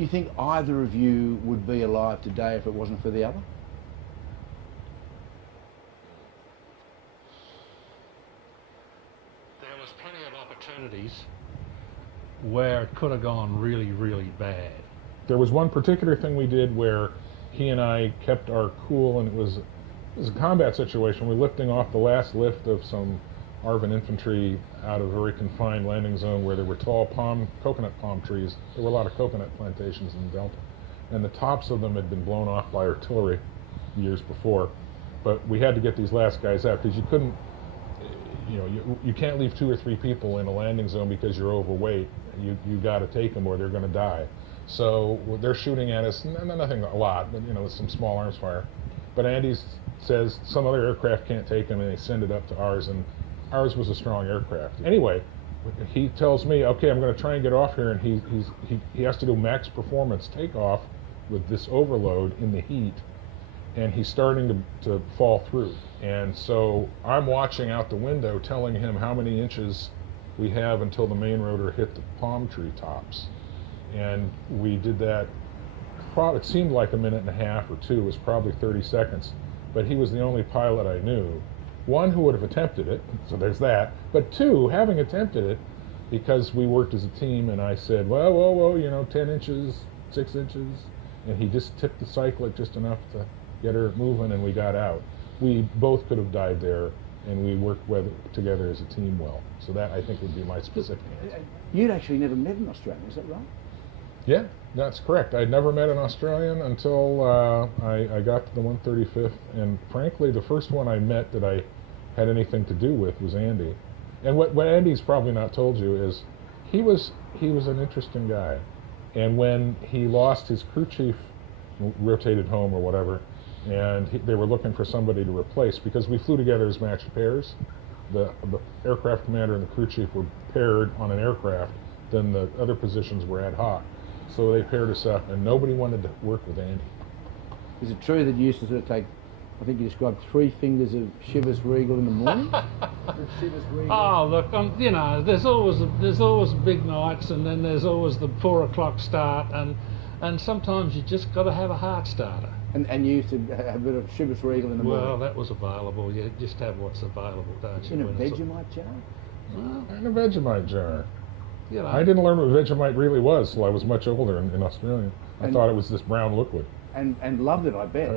Do you think either of you would be alive today if it wasn't for the other? There was plenty of opportunities where it could have gone really, really bad. There was one particular thing we did where he and I kept our cool, and it was a combat situation. We're lifting off the last lift of some ARVN infantry out of a very confined landing zone where there were tall coconut palm trees. There were a lot of coconut plantations in the Delta, and the tops of them had been blown off by artillery years before. But we had to get these last guys out because you couldn't, you can't leave 2 or 3 people in a landing zone because you're overweight. You got to take them or they're going to die. So they're shooting at us, nothing a lot, but with some small arms fire. But Andy says some other aircraft can't take them, and they send it up to ours, and ours was a strong aircraft. Anyway, he tells me, okay, I'm going to try and get off here, and he has to do max performance takeoff with this overload in the heat, and he's starting to fall through. And so I'm watching out the window telling him how many inches we have until the main rotor hit the palm tree tops. And we did that, it seemed like a minute and a half or 2, it was probably 30 seconds, but he was the only pilot I knew. 1, who would have attempted it, so there's that, but 2, having attempted it, because we worked as a team, and I said, whoa, 10 inches, 6 inches, and he just tipped the cyclic just enough to get her moving, and we got out. We both could have died there, and we worked together as a team well. So that, I think, would be my specific answer. You'd actually never met an Australian, is that right? Yeah, that's correct. I'd never met an Australian until I got to the 135th, and frankly, the first one I met that I had anything to do with was Andy. And what Andy's probably not told you is he was an interesting guy. And when he lost his crew chief, rotated home or whatever, and they were looking for somebody to replace, because we flew together as matched pairs. The aircraft commander and the crew chief were paired on an aircraft, then the other positions were ad hoc. So they paired us up, and nobody wanted to work with Andy. Is it true that you used to sort of take, I think you described 3 fingers of Chivas Regal in the morning? Chivas Regal. Oh look, there's always big nights, and then there's always the 4 o'clock start, and sometimes you just got to have a heart starter. And you used to have a bit of Chivas Regal in the morning? Well, that was available. You just have what's available, don't you? In a Vegemite jar? Well, In a Vegemite jar. you know. I didn't learn what Vegemite really was till I was much older in Australia. I thought it was this brown liquid. And loved it, I bet.